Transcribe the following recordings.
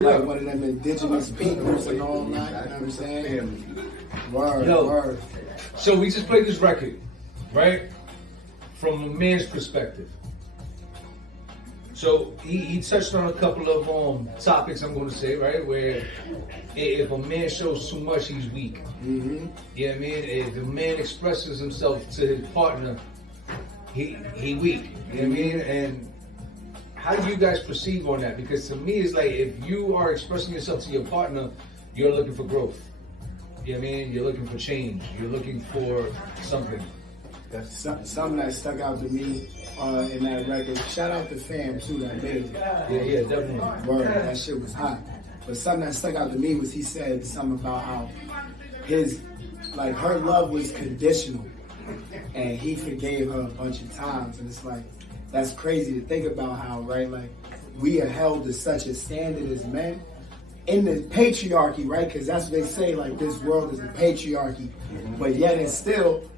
Like one of them indigenous peoples and all that, you know what I'm saying? Word. So we just played this record, right? From a man's perspective. So he touched on a couple of topics, I'm going to say, right? Where if a man shows too much, he's weak. Mm-hmm. You know what I mean? If a man expresses himself to his partner, he weak. You know what I mean? And how do you guys perceive on that? Because to me, it's like if you are expressing yourself to your partner, you're looking for growth. You know what I mean? You're looking for change. You're looking for something. That's something that stuck out to me in that record. Shout out to Fam too, that made it. Yeah, definitely. Word, that shit was hot. But something that stuck out to me was he said something about how her love was conditional, and he forgave her a bunch of times, and it's like, that's crazy to think about how, right, like, we are held to such a standard as men in the patriarchy, right? Because that's what they say, like, this world is a patriarchy. Mm-hmm. But yet and still,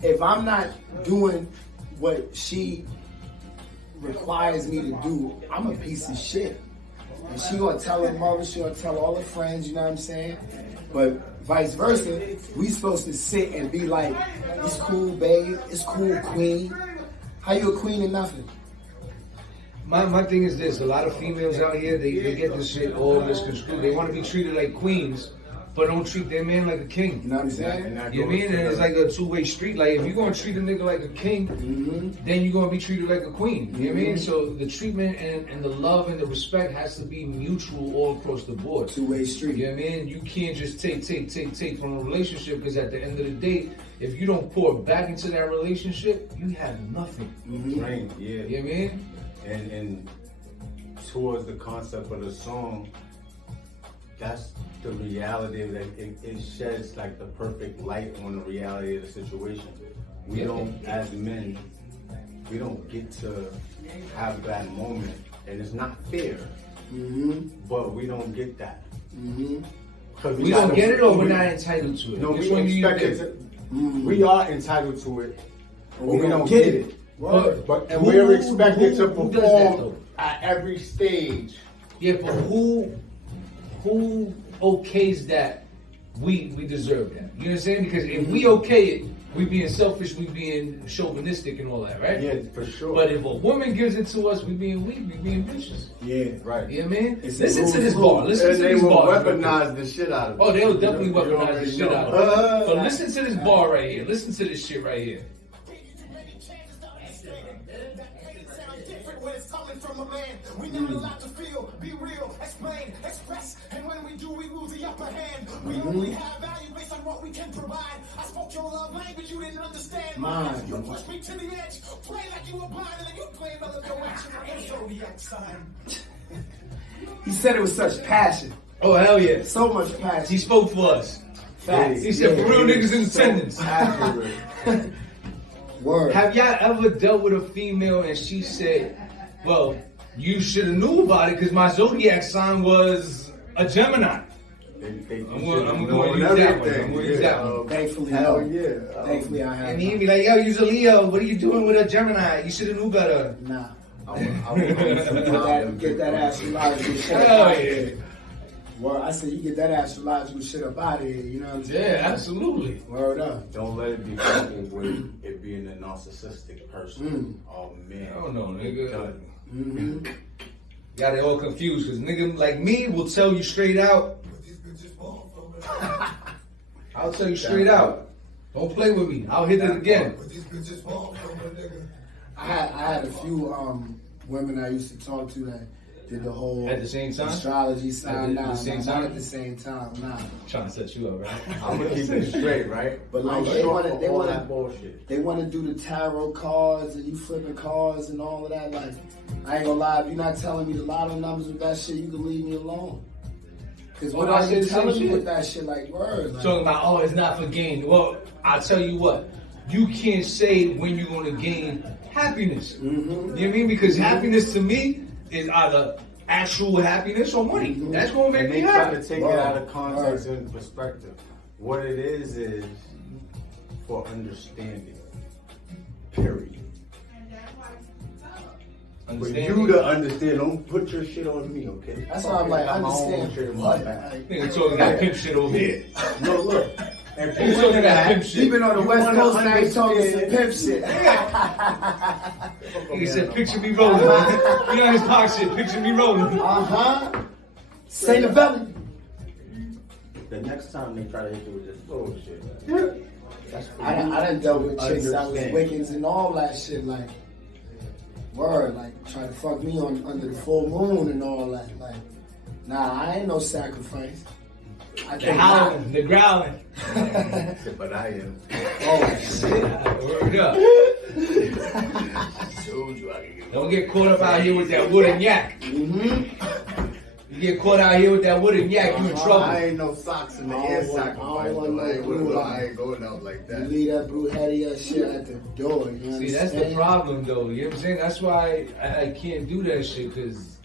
if I'm not doing what she requires me to do, I'm a piece of shit. And she gonna tell her mother, she gonna tell all her friends, you know what I'm saying? But vice versa, we supposed to sit and be like, it's cool, babe, it's cool, queen. How you a queen and nothing? My thing is this: a lot of females out here, they get this shit all misconstrued. They want to be treated like queens, but don't treat their man like a king. You know what I'm saying? You know what I mean? And it's like a two-way street. Like if you're gonna treat a nigga like a king, mm-hmm. then you're gonna be treated like a queen. You know what I mean? So the treatment and the love and the respect has to be mutual all across the board. Two-way street. You know what I mean? You can't just take from a relationship, because at the end of the day, if you don't pour back into that relationship, you have nothing. Mm-hmm. Right, yeah. You know what I mean? And towards the concept of the song, that's the reality that it sheds like the perfect light on the reality of the situation. We don't, as men, we don't get to have that moment, and it's not fair. Mm-hmm. But we don't get that. Mm-hmm. We don't get it, or we're not entitled to it. No, we expect it to. Mm-hmm. We are entitled to it, but we don't get it. But we're expected to perform at every stage. Yeah, but who okays that we deserve that? You know what I'm saying? Because if we okay it, we being selfish, we being chauvinistic and all that, right? Yeah, for sure. But if a woman gives it to us, we being weak, we being bitches. Yeah, right. You know what I mean? Listen to this bar. Listen to they this will bar. weaponize the shit out of it. Oh, they'll definitely weaponize the shit out of it. So listen to this bar right here. Listen to this shit right here. We not allowed to feel, be real, explain, express, and when we do, we lose the upper hand. We only have value based on what we can provide. I spoke your love language, you didn't understand mine. You pushed me to the edge, play like you were blind, and then you played other directions. And zodiac sign. He said it with such passion. Oh, hell yeah. So much passion. He spoke for us. Facts. He said, for real niggas in attendance. Word. Have y'all ever dealt with a female and she said, well, you should have knew about it because my zodiac sign was a Gemini? I'm going to use that one. I'm going to use that one. Thankfully, hell yeah. Thankfully, I have. And he'd be like, yo, you're a Leo. What are you doing with a Gemini? You should have knew better. Nah. I Get that astrological shit up Hell out of yeah. here. Well, I said you get that astrological shit up out of here, you know what I'm saying? Yeah, absolutely. Word up. Don't let it be coupled with it being a narcissistic person. Oh man. I don't know, nigga. Mm-hmm. Got it all confused because nigga like me will tell you straight out. I'll tell you straight out. Don't play with me. I'll hit it again. I had a few women I used to talk to that did the whole At the same time? astrology sign. At the same time? Not at the same time. Nah. Trying to set you up, right? I'm gonna keep it straight, right? But like I'm they short want for all that to bullshit. they want to do the tarot cards and you flipping cards and all of that. Like I ain't gonna lie, if you're not telling me the lotto numbers with that shit, you can leave me alone. Cause what are you telling me with that shit? Like words. Like, Talking about, oh, it's not for gain. Well, I'll tell you what. You can't say when you're going to gain happiness. Mm-hmm. You know what I mean? Because happiness to me is either actual happiness or money. Mm-hmm. That's going to make And me they try happy. to take it out of context and perspective. What it is for understanding. Period. For Understand? you to understand, don't put your shit on me, okay? That's why I'm like, I got my own understand shit in my what? bag. Nigga talking that pimp shit over here. No, look. If He's you talking want that pimp that, shit. Even on the You West wanna Coast, now he's talking some understand- pimp shit. He said, picture me rolling. You know his pop shit, picture me rolling. Say the belly. The next time they try to hit you with this bullshit, man. That's for I you done dealt with to chicks that was understand. Wiccans and all that shit, like, word, like, try to fuck me on under the full moon and all that. Like, nah, I ain't no sacrifice. I The can't howling, the growling. But I am. Oh, shit. Word up. Told you I could get Don't get caught up out here with that wooden yak. You get caught out here with that wooden yak, you in trouble. I ain't no socks in the air sacrifice. I ain't going out like You that. leave that brujeria shit at the door, you See, that's the understand? problem, though. You know what I'm saying? That's why I can't do that shit, because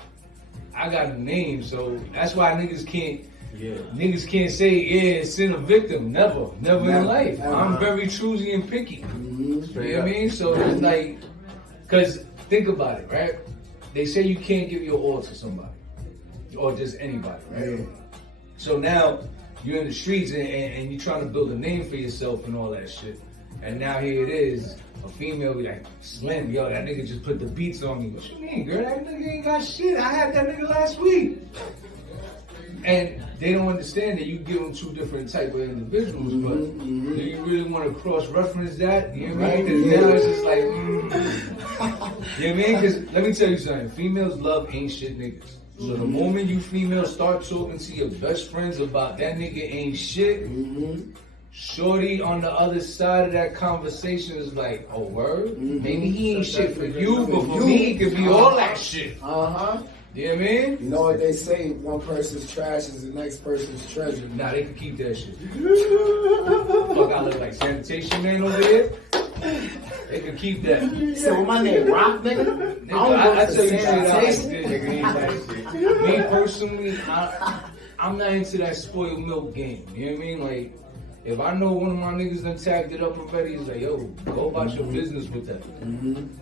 I got a name, so that's why niggas can't say, yeah, send a victim. Never in life. I'm very choosy and picky. You know what I mean? So it's like, because think about it, right? They say you can't give your all to somebody, or just anybody, right? Yeah. So now you're in the streets and you're trying to build a name for yourself and all that shit. And now here it is, a female be like, Slim, yo, that nigga just put the beats on me. What you mean, girl? That nigga ain't got shit. I had that nigga last week. And they don't understand that you give them two different type of individuals, but do you really want to cross-reference that? You know what I mean? Because now it's just like, you know what I mean? Because let me tell you something, females love ain't shit niggas. So the moment you females start talking to your best friends about that nigga ain't shit, shorty on the other side of that conversation is like, oh word? Maybe he ain't shit for you, but for me he could be all that shit. You know what I mean? You know what they say, one person's trash is the next person's treasure. Nah, they can keep that shit. Fuck, I look like sanitation man over here. They can keep that. So my name Rock, nigga? I tell you straight out like sanitation. this. Me personally, I'm not into that spoiled milk game. You know what I mean? Like, if I know one of my niggas done tagged it up already, he's like, yo, go about your business with that.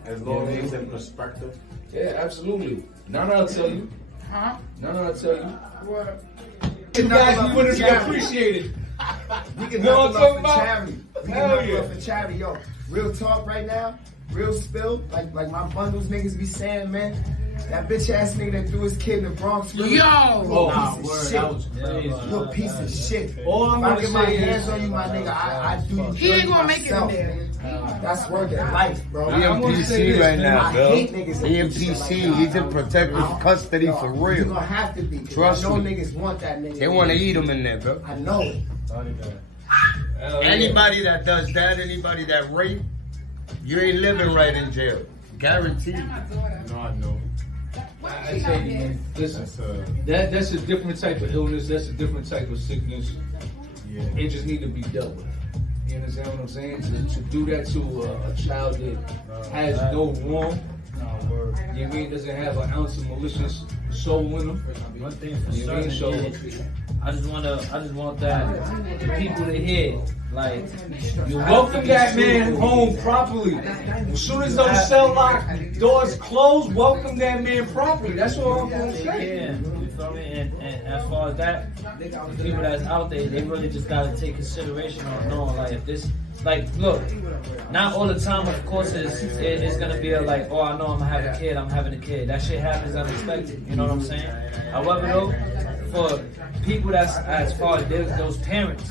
As long as it's in perspective. Yeah, absolutely. None I'll tell you. None I'll tell you. What? You guys, we wouldn't be appreciated. We can know knock what I'm him talking up for about? charity. We can Hell knock him yeah. up for charity. Yo, real talk right now, real spill, like my bundles niggas be saying, man. That bitch ass nigga that threw his kid in the Bronx. Yo! Oh, Piece of shit. that was crazy. You a piece of shit. All I'm if I gonna get my say hands is- on you, my nigga, I do you. He ain't gonna make it in myself, there. nigga. That's work at life, bro. I wanna say this, right man. now, I bro. hate niggas that He do in shit like PC. that. He's in protective custody Yo, for You real. gonna have to be. 'Cause Trust I know me. niggas want that nigga. They want to eat him in there, bro. I know it. Hell yeah. Anybody that does that, anybody that rape, you ain't living right in jail. Guaranteed. No, I know. I tell you, man, listen, that's a different type of illness. That's a different type of sickness. It just need to be dealt with. You understand what I'm saying? To do that to a child that has no wrong, you know what I mean, doesn't have an ounce of malicious soul in them. One thing for You know what I certain, mean? So, I just want that the people to hear, like, you welcome that man home properly. As soon as those cell lock doors close, welcome that man properly. That's all I'm gonna say. Yeah, you feel me? And as far as that, the people that's out there, they really just gotta take consideration on knowing, like, if this, like, look, not all the time, of course, it's gonna be like, oh, I know I'm having a kid, I'm having a kid. That shit happens unexpected, you know what I'm saying? However, though, for people that's, as far as those parents,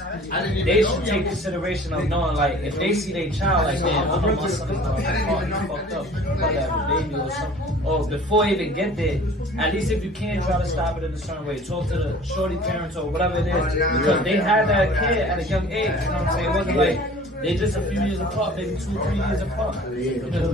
they should take consideration of knowing, like, if they see their child, like, damn, I know my son is not fucked up, probably have a baby or something, or before you even get there, at least if you can, try to stop it in a certain way. Talk to the shorty parents or whatever it is, because they had that kid at a young age, you know what I'm saying? It wasn't like, they just a few years apart, maybe 2-3 years apart.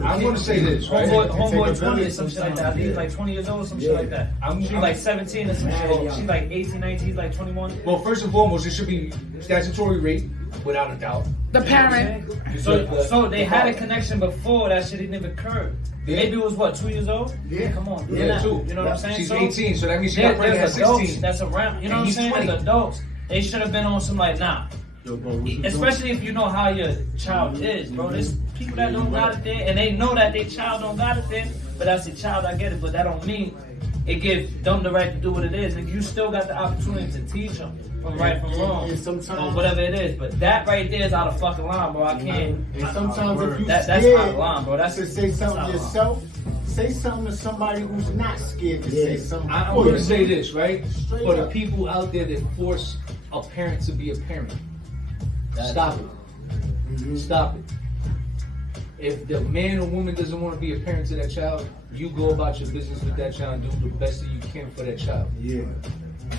I'm gonna say this, right? Homeboy 20 or some shit like that. I think he's like 20 years old, some shit like that. She's like 17 or some shit. She's like 18, 19, he's like 21. Well, first and foremost, it should be statutory rape, without a doubt. The parent. So they had a connection before that shit even occurred. Maybe it was what, 2 years old? Yeah. Come on. Yeah, two. You know what I'm saying? She's So 18, so that means she got pregnant at there's adults 16. that's around. You know And what I'm he's saying? 20. There's adults. They should have been on some like, nah. Especially if you know how your child is, bro. There's people that don't got it there, and they know that their child don't got it there. but that's a child, I get it, but that don't mean it gives them the right to do what it is. Nigga, you still got the opportunity to teach them from right from wrong, or whatever it is. But that right there is out of fucking line, bro. I can't. And sometimes if you that's out of line, bro. That's to say something to yourself, say something to somebody who's not scared to say something. I'm going to say this, right? For the people out there that force a parent to be a parent, stop it. Stop it. If the man or woman doesn't want to be a parent to that child, you go about your business with that child and do the best that you can for that child. Yeah.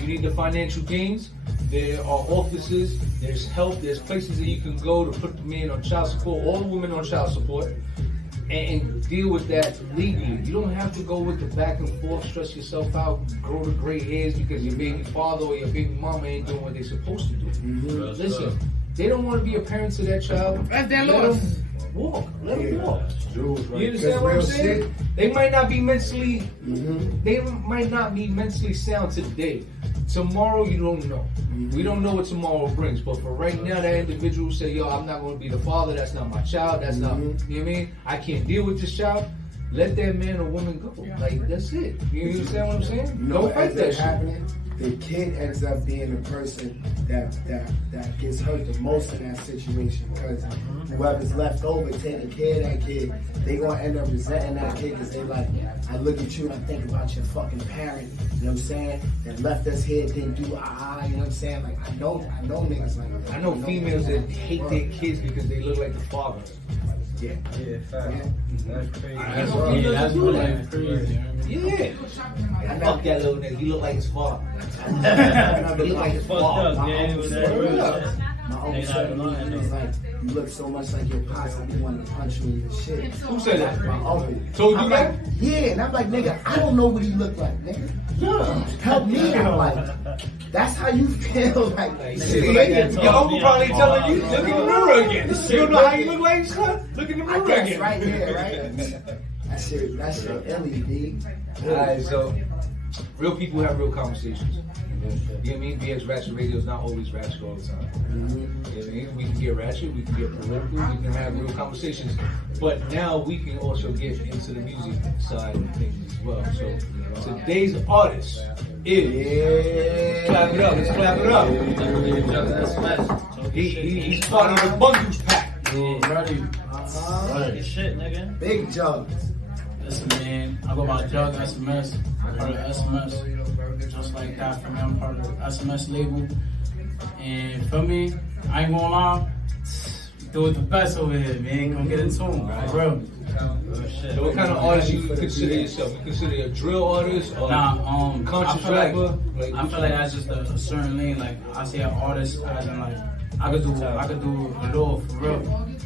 You need the financial gains. There are offices, there's help, there's places that you can go to put the men on child support, all the women on child support, and deal with that legally. You don't have to go with the back and forth, stress yourself out, grow the gray hairs because your baby father or your baby mama ain't doing what they're supposed to do. Listen, they don't want to be a parent to that child. Let them walk. Let them walk. You understand what I'm saying? They might not be mentally, they might not be mentally sound today. Tomorrow, you don't know. We don't know what tomorrow brings. But for right now, that individual say, yo, I'm not going to be the father. That's not my child. That's not, you know what I mean? I can't deal with this child. Let that man or woman go. Like, that's it. You understand what I'm saying? Don't fight that shit. The kid ends up being the person that gets hurt the most in that situation, because whoever's left over taking care of that kid, they gonna end up resenting that kid because they like, I look at you and I think about your fucking parent, you know what I'm saying, that left us here, didn't do you know what I'm saying? Like I know niggas like that. I know females that hate their kids because they look like the father. Yeah, fact. That's crazy. That's really crazy. Yeah. Fuck that little nigga. He look like his father. He look like his father. My uncle said to me, he was like, you look so much like your pops, I be wanting to punch you in your shit. Who said that? My uncle. Told you that? Like, yeah, and I'm like, nigga, I don't know what he looked like, nigga. Help me out. Like, that's how you feel. Like, your uncle probably telling you, look in the mirror again. You don't know how you look like, son? Look in the mirror again. Right there, right? That shit illy, B. Alright, so real people have real conversations. You know what I mean? BX Ratchet Radio is not always ratchet all the time. You know what I mean? We can get ratchet, we can get political, we can have real conversations. But now we can also get into the music side of things as well. So today's artist is clap it up, let's clap it up. He's part of the Bundles pack. Ready. Right. Shit, nigga. Big JUGGS. Listen, man, I go by Jug SMS. I'm part of SMS. Just like that, for me, I'm part of the SMS label. And for me, I ain't gonna lie, do it the best over here, man. Come get in tune, bro. So what kind of artist you consider yourself? You consider a drill artist or conscious rapper? I feel like that's just a certain lane. Like I say, an artist, as in like I could do a little for real.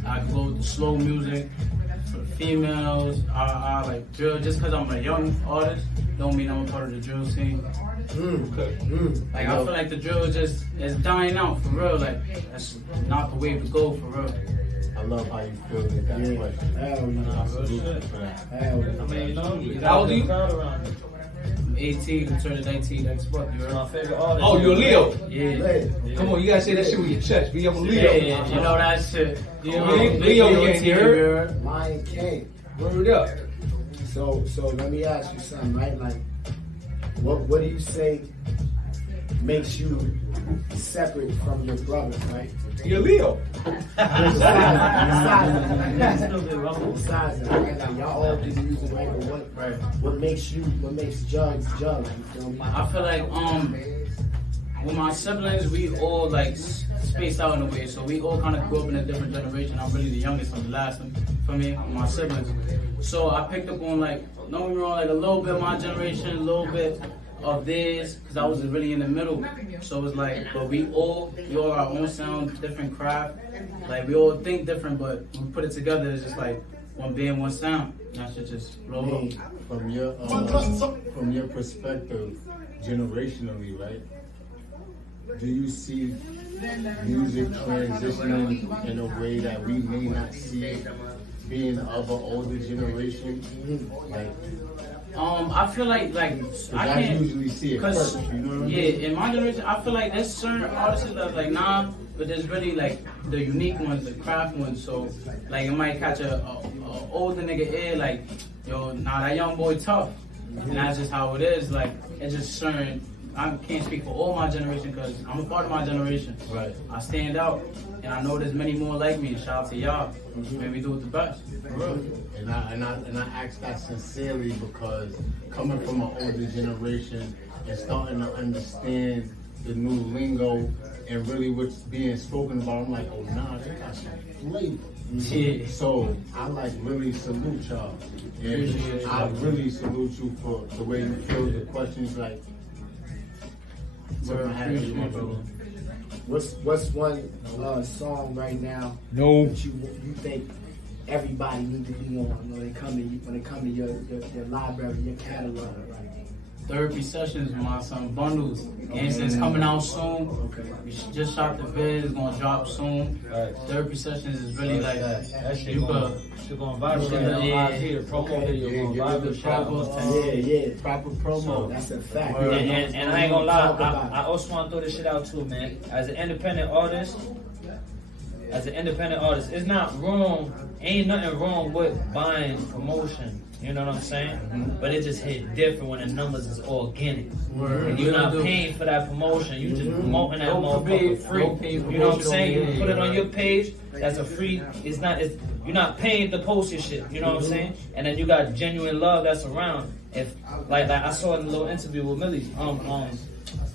I could go with the slow music. For the females, I like drill. Just because I'm a young artist, don't mean I'm a part of the drill scene. Like I feel like the drill is dying out for real. Like that's not the way to go for real. I love how you feel that way. Hell yeah. I mean, you know, how old are you? I'm 18, turning 19 next month. You're my favorite artist. Oh, you're a Leo? Yeah. Come on, you gotta say that shit with your chest. Be I'm a Leo. Yeah, you know that shit. You know what I mean? Leo gang, you heard? Lion King. Word up. So let me ask you something, right? Like, what do you say makes you separate from your brothers, right? You're Leo. Besides that, right? Like, y'all all do music, right? But what makes JUGGS? You feel me? I feel like with my siblings, we all like spaced out in a way. So we all kind of grew up in a different generation. I'm really the youngest, I'm the last one for me, my siblings. So I picked up on like, don't get me wrong, like a little bit of my generation, a little bit of theirs, because I was really in the middle. So it's like, but we all our own sound, different craft. Like we all think different, but when we put it together, it's just like one band, one sound. And that should just roll up. From your perspective, generationally, right? Do you see music transitioning in a way that we may not see it being of an older generation? Like, I feel like I can't usually see it first, you know what I mean? Yeah, in my generation, I feel like there's certain artists that's like nah, but there's really like the unique ones, the craft ones. So like it might catch a older nigga ear, like yo, nah, that young boy tough. And that's just how it is. Like, it's just certain, I can't speak for all my generation because I'm a part of my generation. Right. I stand out, and I know there's many more like me. Shout out to y'all. Maybe we do it the best. And I ask that sincerely because coming from an older generation and starting to understand the new lingo and really what's being spoken about, I'm like, oh nah, they got some flavor. Yeah. So I like really salute y'all. And I really salute you for the way you feel the questions. Like, What's one song right now that you think everybody need to be on when it come to your library, your catalog? Therapy sessions with my son Bundles. Gangsta's coming out soon. We just shot the vid, it's gonna drop soon. Therapy sessions is really like that shit you going viral right now. Yeah. I see the promo video going viral. Yeah, proper promo. That's a fact. And I ain't gonna lie, I also want to throw this shit out too, man. As an independent artist, it's not wrong. Ain't nothing wrong with buying promotion. You know what I'm saying? But it just hit different when the numbers is organic. And you're not paying for that promotion. You just promoting that motherfucker free. You know what I'm saying? You put it on your page. That's a free. You're not paying to post your shit. You know what I'm saying? And then you got genuine love that's around. If like I saw in a little interview with Millie.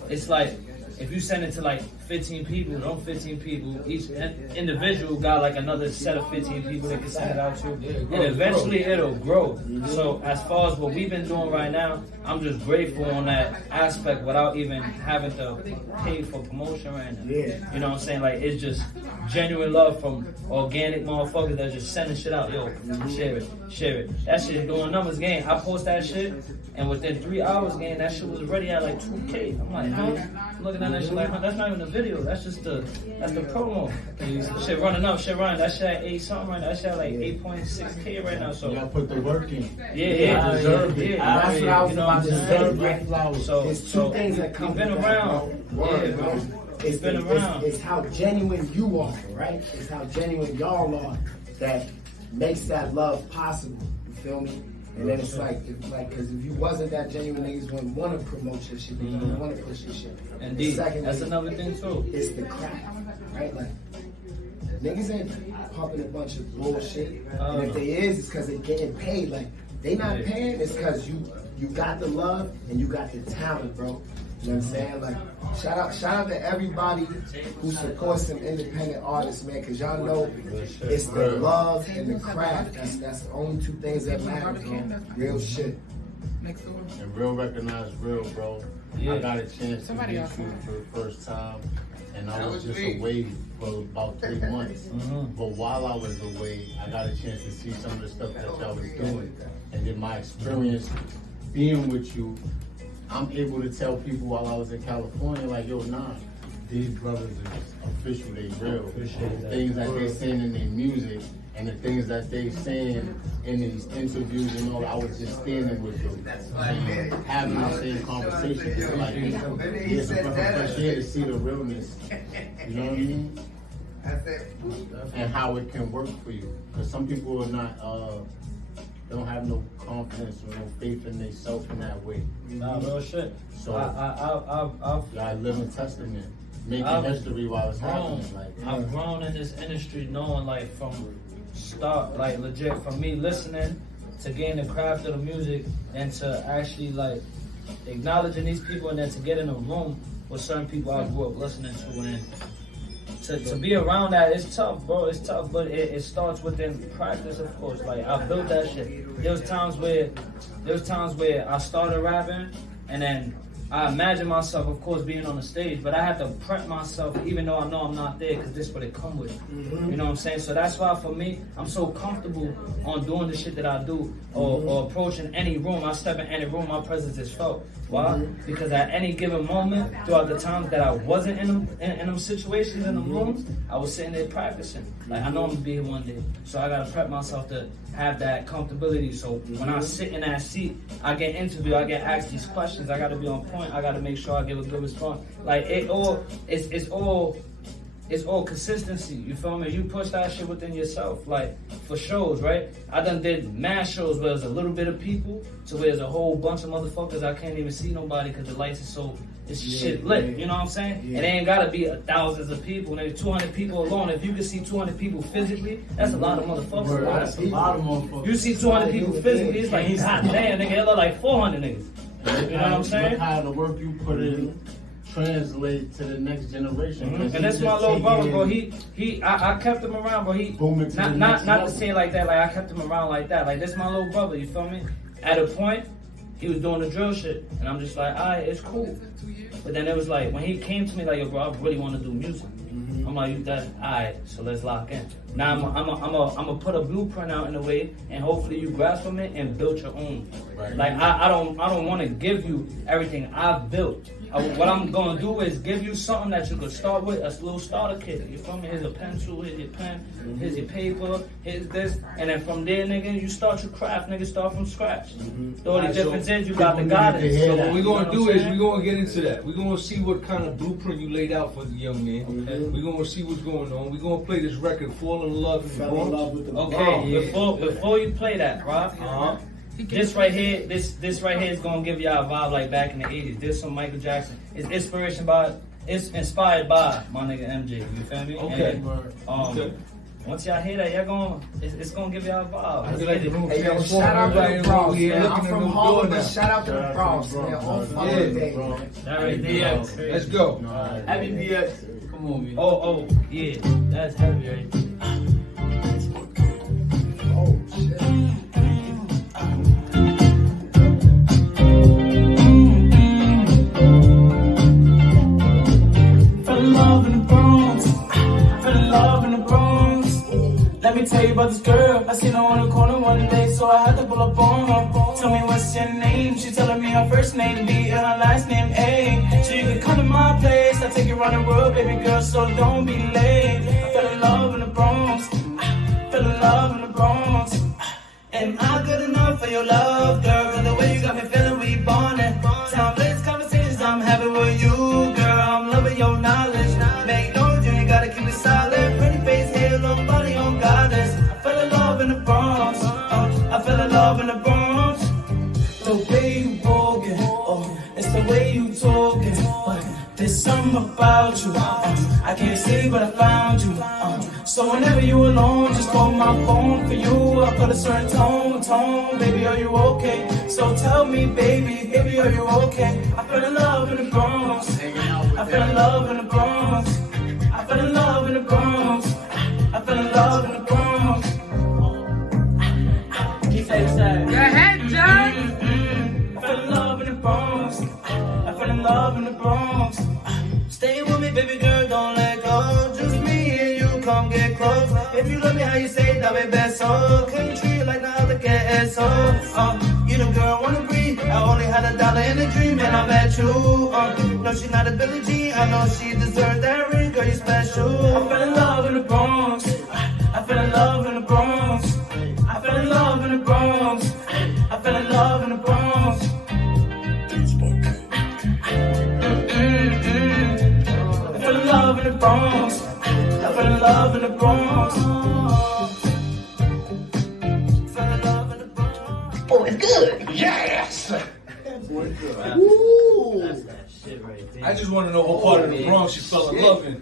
It's like if you send it to like 15 people, those 15 people, each individual got like another set of 15 people they can send it out to, and eventually it'll grow. So as far as what we've been doing right now, I'm just grateful on that aspect without even having to pay for promotion right now. Yeah. You know what I'm saying? Like it's just genuine love from organic motherfuckers that just sending shit out. Yo, share it. That shit doing numbers, gang. I post that shit, and within 3 hours, gang, that shit was already at like 2K. I'm like, huh? I'm looking at that shit like, huh? That's not even a video. That's just the promo. Shit running up, that shit at 8 something right now. That shit at like 8.6K right now. So you gotta put the work in. Yeah, deserve it. That's what I was about to say. Right? So there's two things that come. We've been around. Word, bro. It's been around. It's how genuine you are, right? It's how genuine y'all are that makes that love possible. You feel me? And then it's like, because if you wasn't that genuine, niggas wouldn't want to promote your shit. They wouldn't want to push your shit. Indeed. Secondly, That's another thing too. It's the craft, right? Like, niggas ain't pumping a bunch of bullshit. And if they is, it's because they getting paid. Like, they not paying, it's because you got the love and you got the talent, bro. You know what I'm saying? Like, shout out to everybody who supports some independent artists, man, because y'all know it's the love and the craft. That's the only two things that matter, bro. Real shit. And real recognize real, bro. Yeah. I got a chance to meet you for the first time, and I was just away for about 3 months. But while I was away, I got a chance to see some of the stuff that y'all was doing. And then my experience being with you, I'm able to tell people while I was in California, like, yo, nah, these brothers is official, they real. Things that they saying in their music and the things that they saying in these interviews and all, I was just standing with them and having the same conversation. It's like, it's a fresh air to see the realness. You know what I mean? And how it can work for you. Because some people are not, don't have no confidence or no faith in themselves in that way. Nah, real shit. So I've I live in testament, making history while it's happening. Like, I've grown in this industry knowing, like, from start, like, legit, from me listening to gain the craft of the music and to actually, like, acknowledging these people and then to get in a room with certain people I grew up listening to, and to be around that, it's tough, bro. It's tough, but it starts within practice, of course. Like, I built that shit. There was times where I started rapping, and then I imagine myself, of course, being on the stage, but I have to prep myself, even though I know I'm not there, because this is what it come with. You know what I'm saying? So that's why, for me, I'm so comfortable on doing the shit that I do, or approaching any room. I step in any room, my presence is felt. Why? Because at any given moment, throughout the times that I wasn't in them situations, in them rooms, I was sitting there practicing. Like, I know I'm gonna be here one day, so I gotta prep myself to have that comfortability. So when I sit in that seat, I get interviewed, I get asked these questions, I gotta be on point, I gotta make sure I give a good response. Like, it's all it's all consistency. You feel me? You push that shit within yourself. Like for shows, right? I done did mass shows where there's a little bit of people to where there's a whole bunch of motherfuckers. I can't even see nobody because the lights are so. It's shit lit, you know what I'm saying? Yeah. It ain't gotta be thousands of people. There's 200 people alone. If you can see 200 people physically, that's a lot of motherfuckers. That's a lot of motherfuckers. You see 200 people physically, it's like, god damn, nigga, it look like 400 niggas. You know what I'm saying? Look how the work you put in translate to the next generation. Mm-hmm. And that's my little brother, bro. I kept him around, bro. Not to say it like that, like I kept him around like that. Like, this my little brother, you feel me? At a point, he was doing the drill shit, and I'm just like, alright, it's cool. But then it was like, when he came to me like, yo, bro, I really want to do music. I'm like, that's alright, so let's lock in. Now I'm gonna put a blueprint out in a way, and hopefully you grasp from it and build your own. Right. Like I don't want to give you everything I've built. What I'm gonna do is give you something that you could start with, a little starter kit. You feel me? Here's a pencil, here's your pen, here's your paper, here's this, and then from there, nigga, you start your craft, nigga. Start from scratch. The only difference is you got the guidance. So what we're gonna do is we're gonna get into that. We're gonna see what kind of blueprint you laid out for the young man. Okay. We're gonna see what's going on. We're gonna play this record, Fall in Love in the Bronx. Okay, before you play that, bro. This right here is gonna give y'all a vibe like back in the 80s. This some Michael Jackson. It's inspired by my nigga MJ. You feel me? Okay. And, once y'all hear that, it's gonna give y'all a vibe. Hey, yo, shout out to the Bronx, man. I'm from Harlem, but shout out to the Bronx, man. All fucking day, man. That right there. Let's go. Happy BX. Come on, man. Oh, yeah. That's heavy, right? Oh, shit. Let me tell you about this girl. I seen her on the corner one day, so I had to pull up on her. Tell me what's your name. She telling me her first name B and her last name A. So you can come to my place. I take you around the world, baby girl, so don't be late. I fell in love in the Bronx. Fell in love in the Bronx. And I'm good enough for your love, girl. And the way you got me feeling, we bonding. Timeless conversations I'm having with you, girl. I'm loving your knowledge. Make noise, you ain't gotta keep it solid. Pretty face, hair, long body on goddess. I fell in love in the Bronx. I fell in love in the Bronx. The way you walking, it's the way you talking. There's something about you. I can't say, but I found you. So whenever you alone, just call my phone for you. I put a certain tone, baby, are you okay? So tell me, baby, are you okay? I fell in love in the Bronx. I fell in love in the Bronx. I fell in love in the Bronx. I fell in love in the Bronx. Keep that. Go ahead, John. I fell in love in the Bronx. I fell in love in the Bronx. Stay with me, baby girl, don't let go. Just me and you, come get close. If you love me how you say, that way best. So couldn't treat you like no other cat. So you the girl, wanna breathe. I only had $1 in a dream, and I met you. No, she's not a Billie Jean. I know she deserves that ring, girl, you special. I fell in love in the Bronx. I fell in love in the Bronx. I fell in love in the Bronx. I fell in love in the Bronx. I fell in love in the Bronx. I fell in love in the Bronx. Fell in love in the Bronx. Oh, it's good. Yes. Ooh. That's that shit right there. I just want to know what part of the Bronx you fell in love in.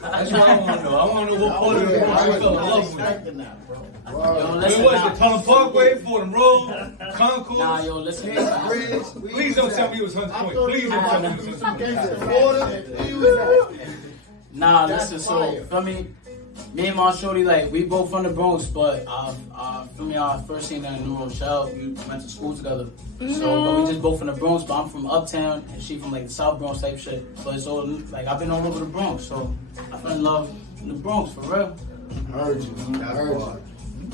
That's what I want to know. I want to know what part of the Bronx you fell in love with. Yo, Where listen, was it? Tunnel Parkway, Fordham Road, Concourse? Nah, yo, listen. Please don't tell me it was Hunts Point. Please don't tell me it was Hunts Point. Nah, listen, so, feel me and my shorty, like, we both from the Bronx, but, feel me, I first seen her in New Rochelle. We went to school together. So, but we just both from the Bronx, but I'm from Uptown, and she from, like, the South Bronx type shit. So it's all, like, I've been all over the Bronx, so I fell in love in the Bronx, for real. Heard you.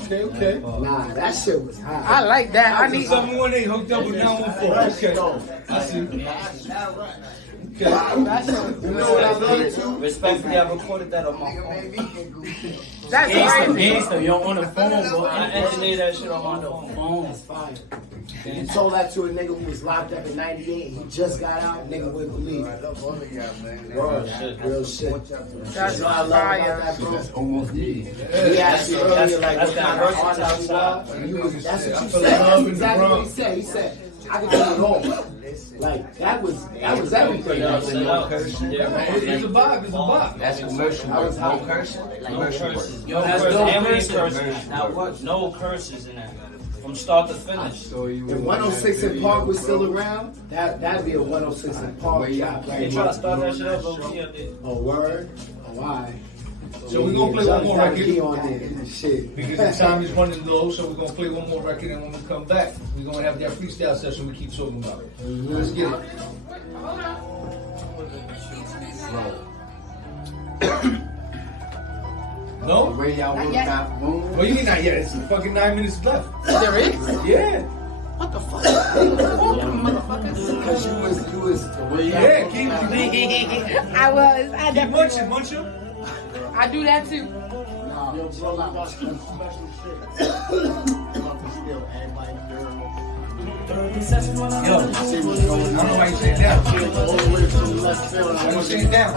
Okay. Nah, that shit was hot. I like that. I need. 718 hooked up with 914. Okay. I see. Okay. You know what I love too? Respectfully, I recorded that on my phone. That's crazy. Gangsta, yo, on the phone, bro. I engineered that shit on my phone. Phone is fire. You told that to a nigga who was locked up in '98 and he just got out, nigga wouldn't believe it. love all of y'all, man. Real shit. That's You know what I love about fire. that, bro? That's almost me. We asked you earlier, like, that's what that kind of versatile artist you side. are. And you was, that's what you I feel said. like That's love in the exactly what he Bronx. said. He said, I can do it all. Like, that was everything. Yeah, That was no cursing. Yeah, man. It's a vibe. It's a vibe. That's commercial. That was No how- cursing. No curses. Yo, No that's curses. dope. And we Curses. curses. Now what? No curses in that. From start to finish. If 106 in Park was still around, that'd be a 106 in Park job. They try to start that shit up, but we up there. A word? Oh, why? So we're gonna play one more record. On there. Shit. Because the time is running low, so we're gonna play one more record, and when we come back, we're gonna have that freestyle session we keep talking about. Let's get it. No? The way y'all work out, boom. Well, you mean not yet? It's fucking 9 minutes left. There is? Yeah. What the fuck? Because you was the way y'all Yeah, work keep out. I was. I definitely munch was. him. I do that too. Nah, Yo, bro, I got some special shit. Still, everybody, Yo, I don't know why you say it down. all the way from the left field. Why you say it down?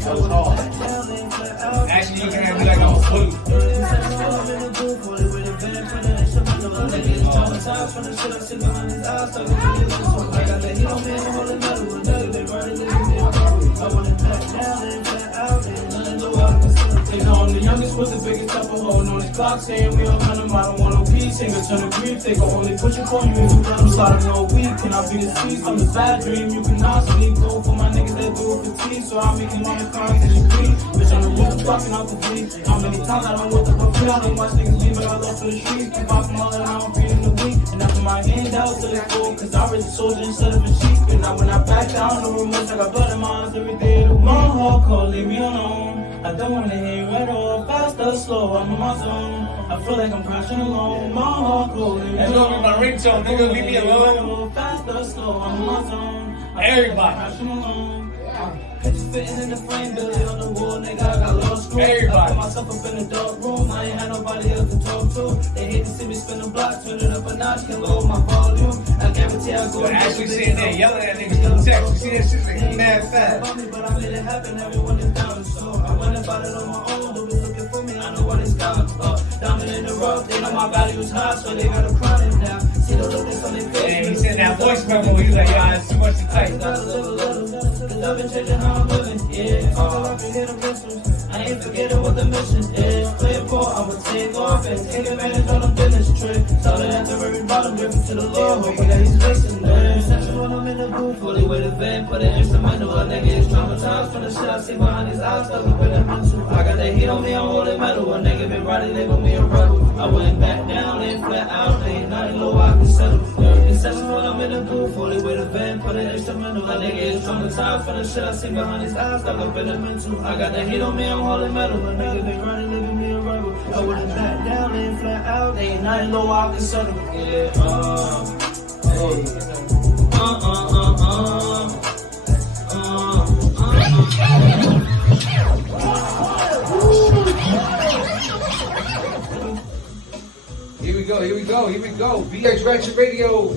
That was hard. Actually, you can have me like I'm a blue. They know I'm the youngest with the biggest type of hole on his clock, saying we all kind of model 1 piece. Sing a ton of grief, they can only push it for you if you let them slide all week. Can I be the seas from this bad dream? You cannot sleep. Go for my niggas that do it for tea, so I'm making all the cars and you agree. Bitch, on the roof, fucking out the beat. How many times I don't want the buffet? I don't watch niggas leave, but I love for the streets. Keep off from all that I'm feeding the week. And after my hand out to the floor, cause I raised a soldier instead of a sheep. And now when I back down, no remorse, I got blood in my eyes every day. My heart cold, leave me alone. I don't wanna hear it all, fast or slow, I'm in my zone. I feel like I'm crashing alone, my heart cold. That's gonna be my ringtone, nigga, leave me alone. Fast or slow, I'm in my zone. Everybody. Crashing alone. Just fitting in the frame, building on the wall, nigga, I got lost screws. Everybody. I put myself up in a dark room, I ain't had nobody else to talk to. They hate to see me spin the block, turn it up a notch, can lower my volume. I guarantee I go You're actually sitting there yelling at niggas through text. You see that shit like mad fast. but I made it happen, everyone is down. So I went about it on my own, they was looking for me, I know what it's got. Diamond in the rough, they know my value's high, so they gotta crown it now. See the look that's on their face. And he said that voice memo, he was like, yeah, it's too much to type. Cause I've been changing how I'm living, yeah. I can hear the whistles. I ain't forgetting what the mission is. Play a part, I'ma take off and take advantage of them business trips. Tell the answer every bottom, grateful to the Lord, hoping that he's listening. Sexual when I'm in the booth, fully with a van, put an instrumental. A nigga is traumatized from the shit I see behind his eyes, stuck up in the mental. I got that heat on me, I'm holding metal. A nigga been riding, label me a rebel. I went back down and flat out, ain't nothing low I can settle. Sexual when I'm in the booth, fully with a van, put an instrumental. A nigga is traumatized from the shit I see behind his eyes, stuck up in the mental. I got that heat on me, I'm holding metal. A nigga been riding, leaving me a rebel. I went back down and flat out, ain't nothing low I can settle. Yeah, Here we go. BX Ratchet Radio.